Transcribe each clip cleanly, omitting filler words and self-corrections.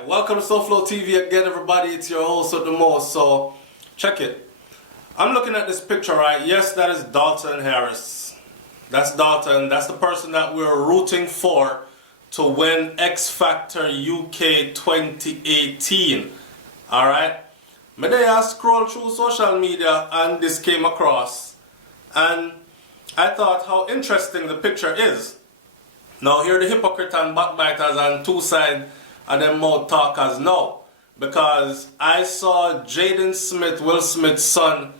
Alright, welcome to SouFLoTV again, everybody. It's your host with the most. So, check it. I'm looking at this picture, right? Yes, that is Dalton Harris. That's Dalton. That's the person that we're rooting for to win X Factor UK 2018. Alright? Today I scrolled through social media and this came across. And I thought how interesting the picture is. Now, here the hypocrite and backbiters and two sides of them mouth talkers know. Because I saw Jaden Smith, Will Smith's son,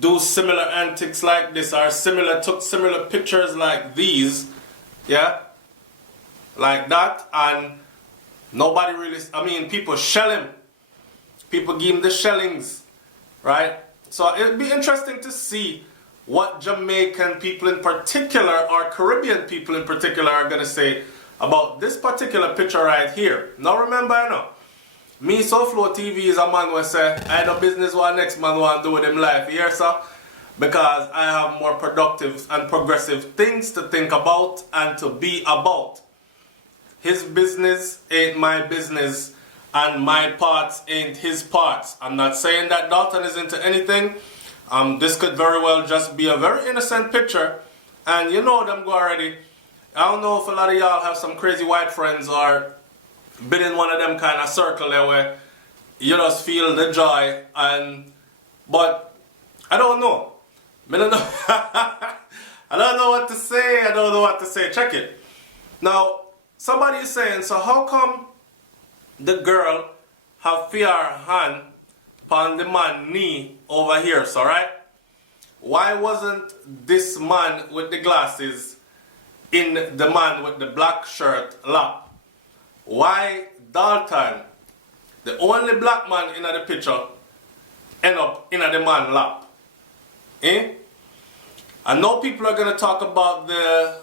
do similar antics like this, or took similar pictures like these. Yeah? Like that. And nobody really, people shell him. People give him the shellings. Right? So it'd be interesting to see what Jamaican people in particular, or Caribbean people in particular, are going to say about this particular picture right here. Now remember, you know, me, SouFLoTV, is a man who say, I have no business what next man want to do with him life here, sir. Because I have more productive and progressive things to think about and to be about. His business ain't my business, and my parts ain't his parts. I'm not saying that Dalton is into anything. This could very well just be a very innocent picture, and you know them go already. I don't know if a lot of y'all have some crazy white friends or been in one of them kind of circle there where you just feel the joy, but I don't know. I don't know. I don't know what to say. I don't know what to say. Check it. Now, somebody is saying, so how come the girl have fear hand on the man knee over here, so right? Why wasn't this man with the glasses in the man with the black shirt lap? Why Dalton, the only black man in the picture, end up in the man lap? Eh? I know people are going to talk about the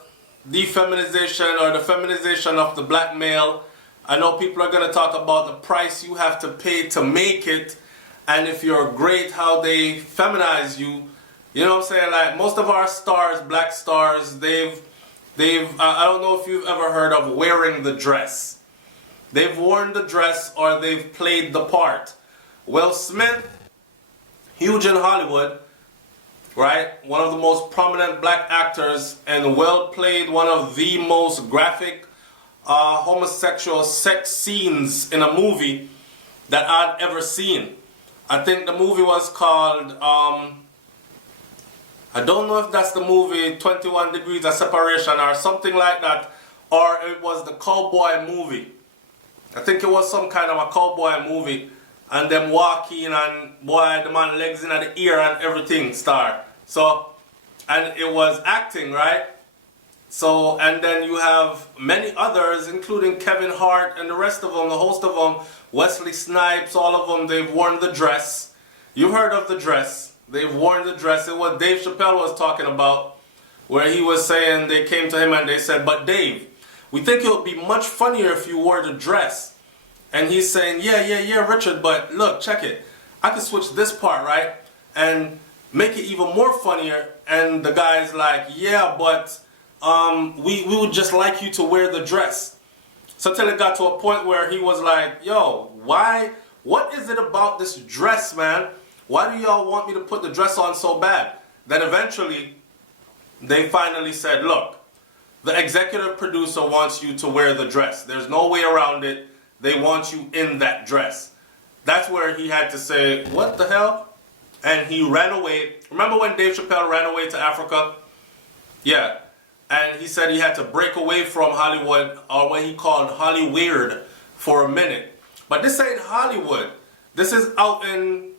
defeminization or the feminization of the black male. I know people are going to talk about the price you have to pay to make it. And if you're great, how they feminize you. You know what I'm saying? Like most of our stars, black stars, I don't know if you've ever heard of wearing the dress. They've worn the dress or they've played the part. Will Smith, huge in Hollywood, right? One of the most prominent black actors, and Will played one of the most graphic homosexual sex scenes in a movie that I'd ever seen. I think the movie was called, I don't know if that's the movie 21 Degrees of Separation or something like that, or it was the cowboy movie. I think it was some kind of a cowboy movie, and them walking and boy, the man legs in the ear and everything star. So, and it was acting, right? So, and then you have many others, including Kevin Hart and the rest of them, the host of them, Wesley Snipes, all of them, they've worn the dress. You've heard of the dress. They've worn the dress. It was Dave Chappelle was talking about, where he was saying, they came to him and they said, but Dave, we think it would be much funnier if you wore the dress. And he's saying, yeah, Richard, but look, check it. I could switch this part, right? And make it even more funnier. And the guy's like, yeah, but we would just like you to wear the dress. So till it got to a point where he was like, yo, what is it about this dress, man? Why do y'all want me to put the dress on so bad? Then eventually, they finally said, look, the executive producer wants you to wear the dress. There's no way around it. They want you in that dress. That's where he had to say, what the hell? And he ran away. Remember when Dave Chappelle ran away to Africa? Yeah. And he said he had to break away from Hollywood, or what he called Hollyweird, for a minute. But this ain't Hollywood. This is out in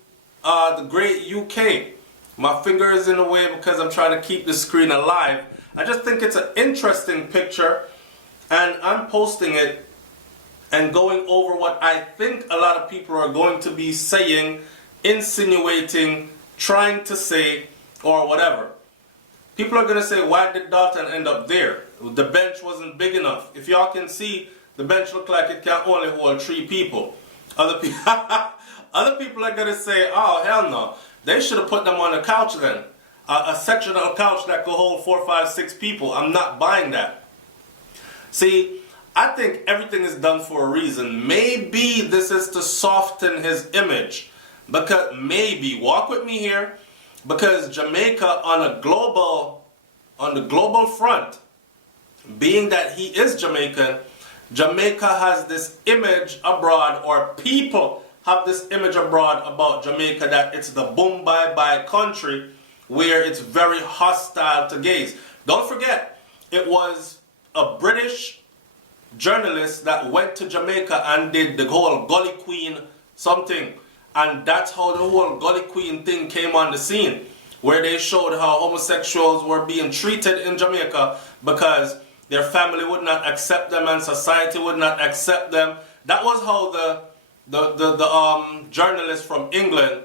the great UK. My finger is in the way because I'm trying to keep the screen alive. I just think it's an interesting picture, and I'm posting it and going over what I think a lot of people are going to be saying, insinuating, trying to say, or whatever. People are going to say, why did Dalton end up there? The bench wasn't big enough. If y'all can see, the bench looked like it can only hold 3 people. Other people are going to say, oh, hell no. They should have put them on a couch then. A sectional couch that could hold 4, 5, 6 people. I'm not buying that. See, I think everything is done for a reason. Maybe this is to soften his image. Because maybe, walk with me here, because Jamaica on the global front, being that he is Jamaican, Jamaica has this image abroad, or people have this image abroad about Jamaica that it's the boom bye bye country where it's very hostile to gays. Don't forget, it was a British journalist that went to Jamaica and did the whole Gully Queen something, and that's how the whole Gully Queen thing came on the scene, where they showed how homosexuals were being treated in Jamaica because their family would not accept them and society would not accept them. That was how the journalist from England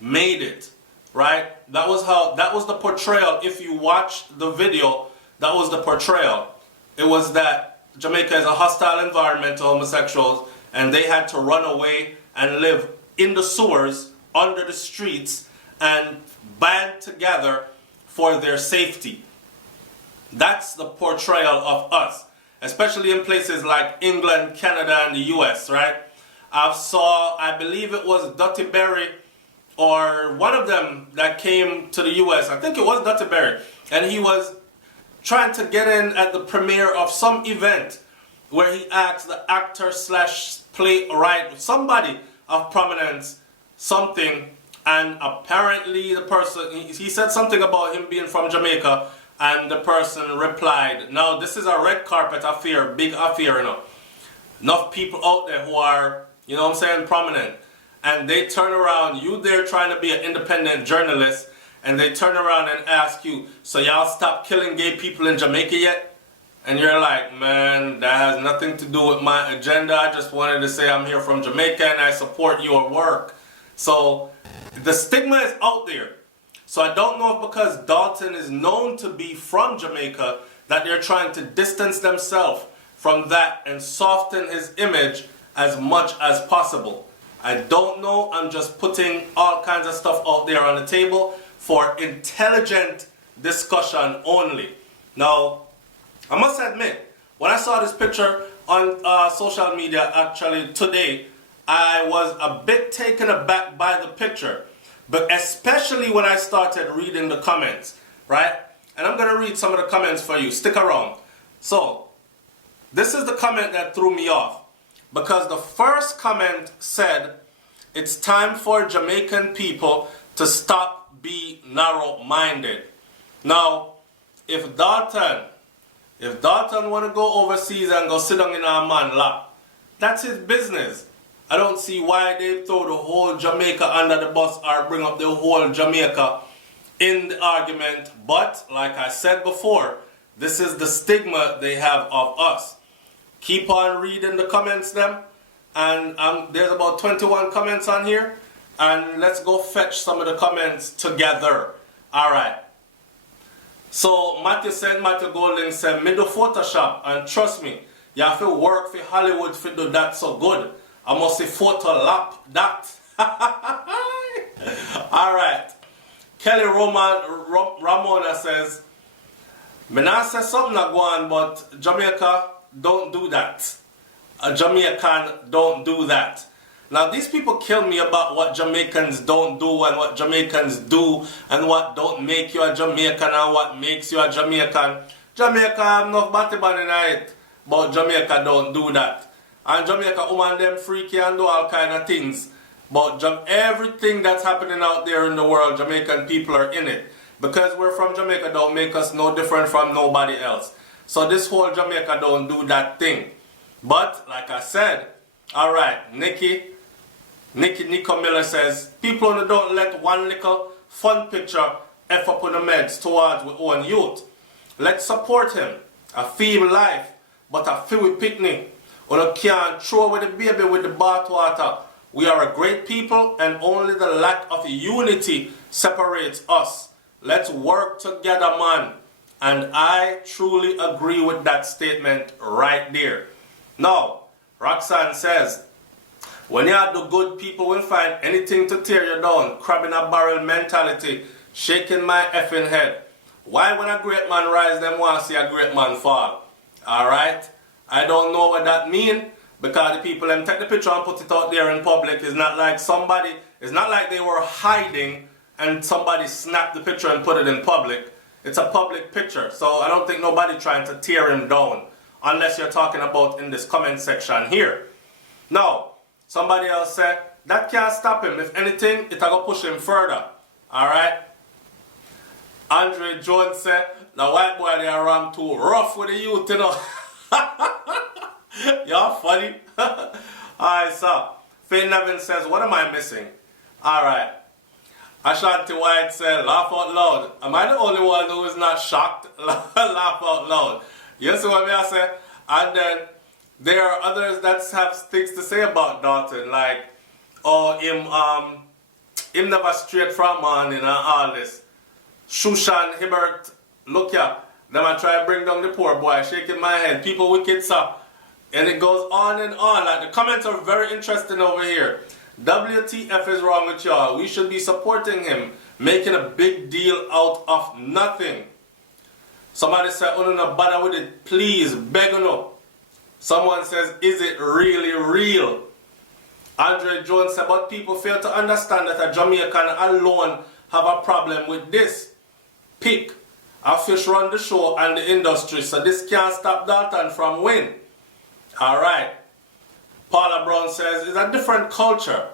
made it, right? That was the portrayal. If you watch the video, that was the portrayal. It was that Jamaica is a hostile environment to homosexuals, and they had to run away and live in the sewers, under the streets, and band together for their safety. That's the portrayal of us, especially in places like England, Canada, and the US, right? I believe it was Dutty Berry, or one of them that came to the US. I think it was Dutty Berry, and he was trying to get in at the premiere of some event where he asked the actor / playwright, somebody of prominence, something, and apparently the person, he said something about him being from Jamaica, and the person replied, now this is a red carpet affair, big affair, you know. Enough people out there who are, you know what I'm saying, prominent, and they turn around, you there trying to be an independent journalist, and they turn around and ask you, so y'all stop killing gay people in Jamaica yet? And you're like, man, that has nothing to do with my agenda. I just wanted to say I'm here from Jamaica and I support your work. So the stigma is out there. So I don't know if because Dalton is known to be from Jamaica that they're trying to distance themselves from that and soften his image as much as possible. I don't know. I'm just putting all kinds of stuff out there on the table for intelligent discussion only. Now, I must admit, when I saw this picture on social media actually today, I was a bit taken aback by the picture, but especially when I started reading the comments, right? And I'm going to read some of the comments for you. Stick around. So, this is the comment that threw me off, because the first comment said, it's time for Jamaican people to stop being narrow-minded. Now, if Dalton want to go overseas and go sit down in a man lap, that's his business. I don't see why they throw the whole Jamaica under the bus or bring up the whole Jamaica in the argument. But, like I said before, this is the stigma they have of us. Keep on reading the comments them. And there's about 21 comments on here. And let's go fetch some of the comments together. Alright. So Matthew Golding said, me do Photoshop, and trust me, you have to work for Hollywood to do that so good. I must say Photolap that. Alright. Kelly Ramona says, me not say something that go on, but Jamaica don't do that. A Jamaican don't do that. Now these people kill me about what Jamaicans don't do and what Jamaicans do and what don't make you a Jamaican and what makes you a Jamaican. Jamaica have enough batty in it, but Jamaica don't do that. And Jamaica woman them freaky and do all kind of things. But everything that's happening out there in the world, Jamaican people are in it. Because we're from Jamaica don't make us no different from nobody else. So this whole Jamaica don't do that thing. But like I said, alright, Nico Miller says, people who don't let one little fun picture F up on the meds towards our own youth. Let's support him. I feel life, but I feel with picnic. You can't throw away the baby with the bathwater. We are a great people and only the lack of unity separates us. Let's work together, man. And I truly agree with that statement right there. Now, Roxanne says, when you are the good, people will find anything to tear you down. Crab in a barrel mentality, shaking my effing head. Why when a great man rise, them want to see a great man fall? Alright? I don't know what that means, because the people them take the picture and put it out there in public. It's not like they were hiding and somebody snapped the picture and put it in public. It's a public picture, so I don't think nobody trying to tear him down, unless you're talking about in this comment section here. Now, somebody else said, that can't stop him. If anything, it'll go push him further. Alright? Andre Jones said, the white boy they are ram too rough with the youth, you know. You're funny. Alright, so Faye Nevin says, what am I missing? Alright. Ashanti White said, laugh out loud. Am I the only one who is not shocked? Laugh out loud. You see what I say? And then there are others that have things to say about Dalton, like, oh, him never straight from man and all this. Shushan Hibbert, look ya, them I try to bring down the poor boy, shaking my head. People wicked, sir. And it goes on and on. Like, the comments are very interesting over here. WTF is wrong with y'all? We should be supporting him, making a big deal out of nothing. Somebody said, oh, no, bother with it, please, beg no. Someone says, is it really real? Andre Jones said, but people fail to understand that a Jamaican alone have a problem with this. Pick. A fish run the show and the industry, so this can't stop Dalton from win. Alright. Paula Brown says, it's a different culture,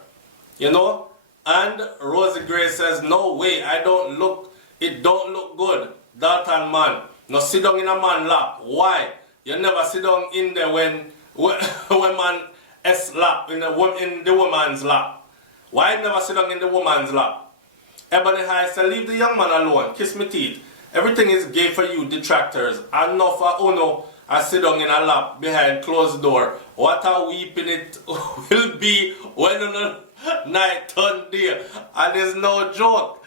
you know. And Rosie Gray says, no way, it don't look good. Dalton man, no sit down in a man lap. Why? You never sit down in there when man S lap, in the woman's lap. Why you never sit down in the woman's lap? Ebony High said, leave the young man alone, kiss me teeth. Everything is gay for you detractors. Enough for Uno, I sit down in a lap behind closed door. What a weeping it will be when on a night turn day. And there's no joke.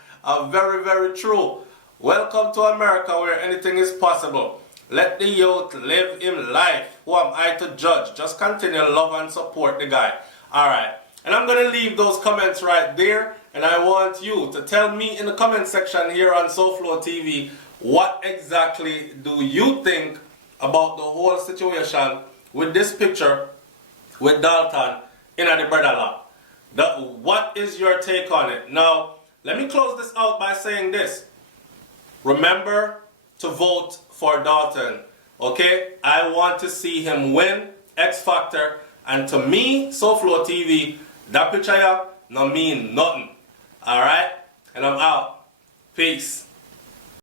Very, very true. Welcome to America where anything is possible. Let the youth live in life. Who am I to judge? Just continue to love and support the guy. Alright. And I'm going to leave those comments right there. And I want you to tell me in the comment section here on SouFLoTV, what exactly do you think about the whole situation with this picture with Dalton in the brother lap? What is your take on it? Now, let me close this out by saying this. Remember to vote for Dalton. Okay? I want to see him win X Factor. And to me, SouFLoTV, that picture no mean nothing. Alright? And I'm out. Peace.